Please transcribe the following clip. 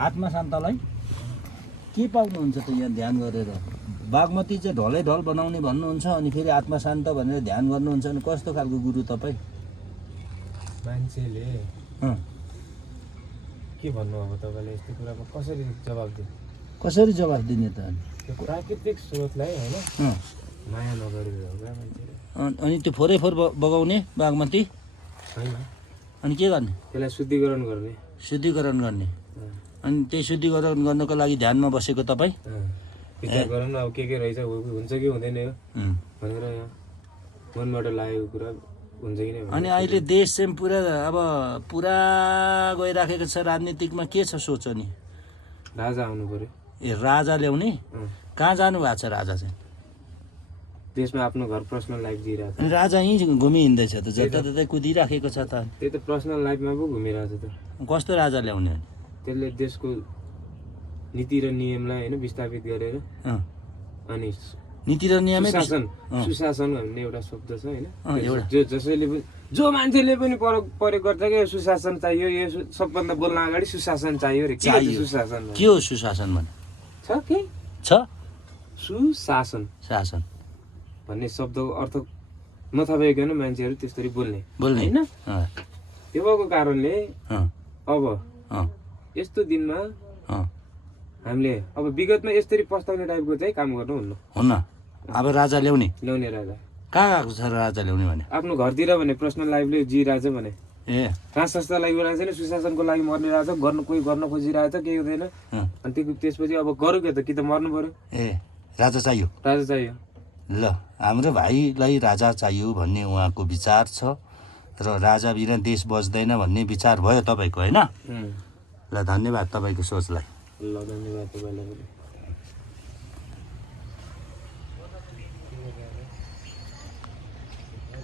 आत्मा शान्तलाई के पाउनुहुन्छ त यहाँ ध्यान गरेर? बागमती चाहिँ ढलै ढल बनाउने भन्नुहुन्छ, अनि फेरि आत्मा शान्त भनेर ध्यान गर्नुहुन्छ, अनि कस्तो खालको गुरु तपाईँ? मान्छेले के भन्नु अब तपाईँले यस्तो कुरामा कसरी जवाब दिनु? कसरी जवाफ दिने त? त्यो प्राकृतिक स्रोतलाई होइन माया नगरेर हो क्या मान्छेले। अनि त्यो फोरै फोर बगाउने बागमती, होइन अनि के गर्ने? त्यसलाई शुद्धिकरण गर्ने। शुद्धिकरण गर्ने। अनि त्यही शुद्धिकरण गर्नको लागि ध्यानमा बसेको तपाईँ? विचार गरौँ न अब के रहेछ, हुन्छ कि हुँदैन यो भनेर यहाँ मनबाट लागेको कुरा हुन्छ कि नै। अनि अहिले देश चाहिँ पुरा गइराखेको छ राजनीतिकमा, के छ सोच? अनि राजा आउनु पर्यो। ए राजा ल्याउने? कहाँ जानु भएको छ राजा चाहिँ? देशमा आफ्नो घर पर्सनल लाइफ जिइरहेको छ। अनि राजा यहीँ घुमिहिँड्दैछ त, जताततै कुदिराखेको छ त। त्यही त पर्सनल लाइफमा पो घुमिरहेको छ त। कस्तो राजा ल्याउने? अनि त्यसले देशको नीति र नियमलाई होइन विस्थापित गरेर अनि नीति र नियमै सुशासन भन्ने एउटा शब्द छ होइन, जसैले जो मान्छेले पनि प्रयोग गर्छ कि सुशासन चाहियो, यो सबभन्दा बोल्न अगाडि सुशासन चाहियो रे। के हो सुशासन? के हो सुशासन भने? छ के छ सुशासन शासन भन्ने शब्दको अर्थ नथापिकन मान्छेहरू त्यसरी बोल्ने होइन। त्यो भएको कारणले अब यस्तो दिनमा हामीले अब विगतमा यसरी पस्ताउने टाइपको चाहिँ काम गर्नु हुन्न। अब राजा ल्याउने राजा कहाँ गएको छ? राजा ल्याउने भने आफ्नो घरतिर भने पर्सनल लाइफले जिइरहेछ भने ट्रान्स संस्थाको लागि बोलाएको छैन, सुशासनको लागि मर्ने रहेछ, कोही गर्न खोजिरहेछ, केही हुँदैन। अनि त्यसपछि अब गरौँ के त, कि त मर्नु पर्यो। राजा चाहियो, राजा चाहियो। ल हाम्रो भाइलाई राजा चाहियो भन्ने उहाँको विचार छ र राजा बिना देश बच्दैन भन्ने विचार भयो तपाईँको होइन? ल धन्यवाद तपाईँको सोचलाई। ल धन्यवाद तपाईँलाई पनि।